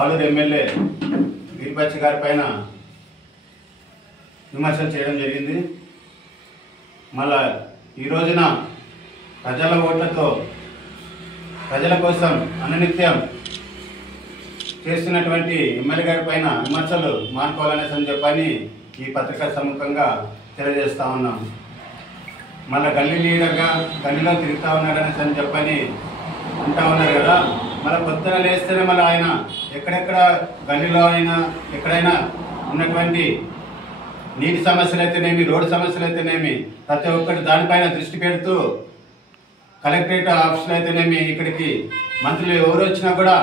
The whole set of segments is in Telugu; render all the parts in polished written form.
ఆలూరు ఎమ్మెల్యే వీరపచ్చి గారి పైన విమర్శలు చేయడం జరిగింది. మళ్ళా ఈ రోజున ప్రజల ఓట్లతో ప్రజల కోసం అనునిత్యం చేస్తున్నటువంటి ఎమ్మెల్యే గారి పైన విమర్శలు మానుకోవాలనేసి చెప్పని ఈ పత్రికా సముఖంగా తెలియజేస్తా ఉన్నాం. మళ్ళీ గల్లీ లీడర్గా గల్లీలో తిరుగుతూ ఉన్నాడనేసి చెప్పని అంటా ఉన్నారు కదా. మళ్ళీ పొద్దున లేస్తేనే మళ్ళీ ఆయన ఎక్కడెక్కడ గల్లీలో అయినా ఎక్కడైనా ఉన్నటువంటి నీటి సమస్యలు అయితేనేమి, రోడ్డు సమస్యలు అయితేనేమి ప్రతి ఒక్కటి దానిపైన దృష్టి పెడుతూ కలెక్టరేట్ ఆఫీసులు అయితేనేమి ఇక్కడికి మంత్రులు ఎవరు వచ్చినా కూడా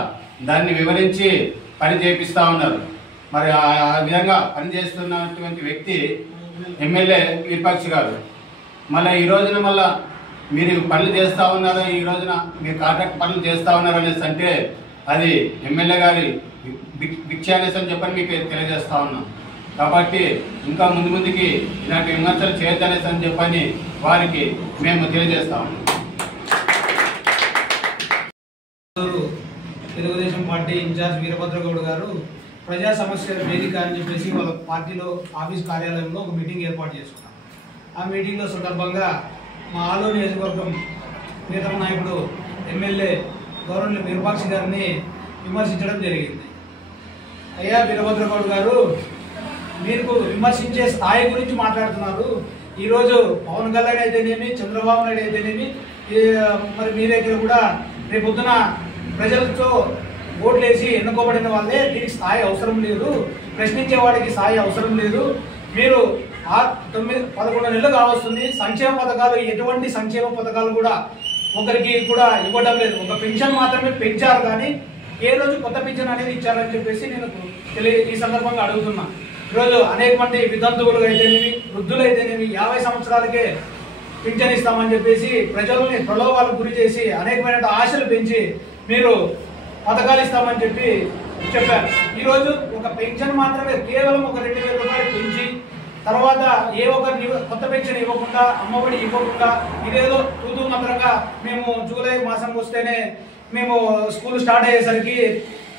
దాన్ని వివరించి పని చేపిస్తూ ఉన్నారు. మరి ఆ విధంగా పనిచేస్తున్నటువంటి వ్యక్తి ఎమ్మెల్యే వీరపక్షి గారు. మళ్ళీ ఈ రోజున మళ్ళీ మీరు పనులు చేస్తూ ఉన్నారా, ఈ రోజున మీరు కాంట్రాక్ట్ పనులు చేస్తూ ఉన్నారు అనేసి అంటే అది ఎమ్మెల్యే గారి భిక్ష అనేసి అని చెప్పని మీకు తెలియజేస్తా ఉన్నాం. కాబట్టి ఇంకా ముందుకి ఇలాంటి విమర్శలు చేయొద్దనేసి అని చెప్పని వారికి మేము తెలియజేస్తా ఉన్నాం. తెలుగుదేశం పార్టీ ఇన్ఛార్జ్ వీరభద్రగౌడ్ గారు ప్రజా సమస్యల వేదిక అని చెప్పేసి వాళ్ళ పార్టీలో ఆఫీస్ కార్యాలయంలో ఒక మీటింగ్ ఏర్పాటు చేసుకున్నాం. ఆ మీటింగ్లో సందర్భంగా మా ఆలూరు నియోజకవర్గం ప్రీతమ నాయకుడు ఎమ్మెల్యే గౌరవనీయ వీరపక్షి గారిని విమర్శించడం జరిగింది. అయ్యా వీరభద్రగౌడ్ గారు, మీరు విమర్శించే స్థాయి గురించి మాట్లాడుతున్నారు. ఈరోజు పవన్ కళ్యాణ్ అయితేనేమి, చంద్రబాబు నాయుడు అయితేనేమి, మరి మీ దగ్గర కూడా రేపొద్దున ప్రజలతో ఓట్లేసి ఎన్నుకోబడిన వాళ్ళే. దీనికి స్థాయి అవసరం లేదు, ప్రశ్నించే వాడికి స్థాయి అవసరం లేదు. మీరు 11 నెలలు కావస్తుంది, సంక్షేమ పథకాలు ఎటువంటి సంక్షేమ పథకాలు కూడా ఒకరికి కూడా ఇవ్వడం లేదు. ఒక పెన్షన్ మాత్రమే పెంచారు, కానీ ఏ రోజు కొత్త పెన్షన్ అనేది ఇచ్చారని చెప్పేసి నేను ఈ సందర్భంగా అడుగుతున్నా. ఈరోజు అనేక మంది వితంతువులు అయితేనేమి, వృద్ధులు అయితేనేమి 50 సంవత్సరాలకే పింఛన్ ఇస్తామని చెప్పేసి ప్రజలని ప్రలోభాలకు గురి చేసి అనేకమైన ఆశలు పెంచి మీరు పథకాలు ఇస్తామని చెప్పారు. ఈరోజు ఒక పెన్షన్ మాత్రమే కేవలం ఒక 2,000 రూపాయలు పెంచి తర్వాత ఏ ఒక్కరిని కొత్త పెన్షన్ ఇవ్వకుండా, అమ్మఒడి ఇవ్వకుండా, ఇదేదో తూతూ మంత్రంగా మేము జూలై మాసం వస్తేనే మేము స్కూల్ స్టార్ట్ అయ్యేసరికి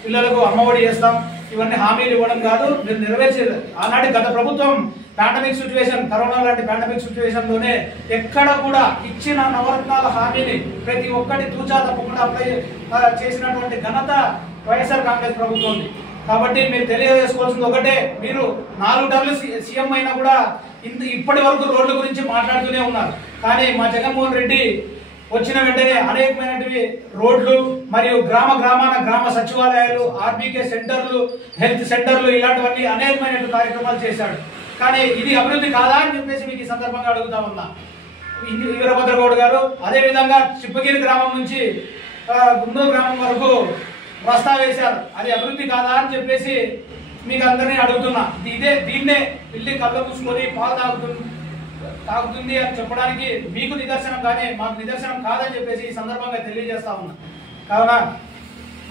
పిల్లలకు అమ్మఒడి చేస్తాం, ఇవన్నీ హామీలు ఇవ్వడం కాదు, మీరు నెరవేర్చేది. ఆనాటి గత ప్రభుత్వం పాండమిక్ సిచ్యువేషన్, కరోనా లాంటి పాండమిక్ సిచ్యువేషన్ లోనే ఎక్కడ కూడా ఇచ్చిన నవరత్నాల హామీని ప్రతి ఒక్కటి తూచా తప్పకుండా అప్లై చేసినటువంటి ఘనత వైఎస్ఆర్ కాంగ్రెస్ ప్రభుత్వం ఉంది. కాబట్టి మీరు తెలియజేసుకోవాల్సింది ఒకటే, మీరు 4 టర్లు సీఎం అయినా కూడా ఇప్పటి వరకు రోడ్ల గురించి మాట్లాడుతూనే ఉన్నారు. కానీ మా జగన్మోహన్ రెడ్డి వచ్చిన వెంటనే అనేకమైనటువంటి రోడ్లు మరియు గ్రామాన గ్రామ సచివాలయాలు, ఆర్బీకే సెంటర్లు, హెల్త్ సెంటర్లు ఇలాంటివన్నీ అనేకమైన కార్యక్రమాలు చేశాడు. కానీ ఇది అభివృద్ధి కాదా అని చెప్పేసి మీకు ఈ సందర్భంగా అడుగుతా ఉన్నా వీరభద్రగౌడ్ గారు. అదేవిధంగా చిప్పగిరి గ్రామం నుంచి గుంటూరు గ్రామం వరకు రస్తా వేశారు, అది అభివృద్ధి కాదా అని చెప్పేసి మీకు అందరినీ అడుగుతున్నా. దీన్నే పిల్లి కళ్ళ పూసుకొని పాలు తాగుతుంది అని చెప్పడానికి మీకు నిదర్శనం, కానీ మాకు నిదర్శనం కాదని చెప్పేసి ఈ సందర్భంగా తెలియజేస్తా ఉన్నా. కావున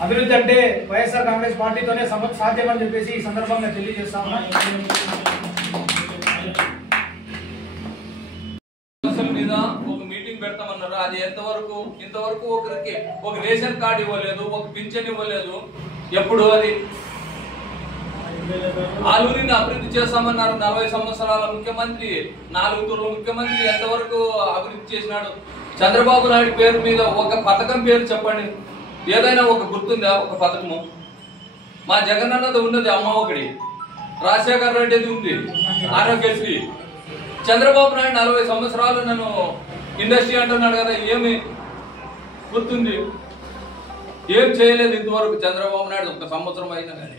అభివృద్ధి అంటే వైఎస్ఆర్ కాంగ్రెస్ పార్టీతోనే సాధ్యమని చెప్పేసి ఈ సందర్భంగా తెలియజేస్తా ఉన్నా. మీద ఒక మీటింగ్ పెడతామన్నారు. అది ఇంతవరకు ఒకరికి ఒక రేషన్ కార్డు ఇవ్వలేదు, ఒక పింఛన్ ఇవ్వలేదు. ఎప్పుడు అది ఆలూరిని అభివృద్ధి చేస్తామన్నారు. 40 సంవత్సరాల ముఖ్యమంత్రి, 4 తూర్ల ముఖ్యమంత్రి ఎంతవరకు అభివృద్ధి చేసినాడు? చంద్రబాబు నాయుడు పేరు మీద ఒక పథకం పేరు చెప్పండి, ఏదైనా ఒక గుర్తుందా? ఒక పథకము మా జగన్ అన్నది ఉన్నది, అమ్మ ఒకటి, రాజశేఖర్ రెడ్డిది ఉంది, ఆరోగ్యశ్రీ. చంద్రబాబు నాయుడు 40 సంవత్సరాలు నన్ను ఇండస్ట్రీ అంటున్నాడు కదా, ఏమి గుర్తుంది? ఏం చేయలేదు ఇంతవరకు చంద్రబాబు నాయుడు. 1 సంవత్సరం అయినా కానీ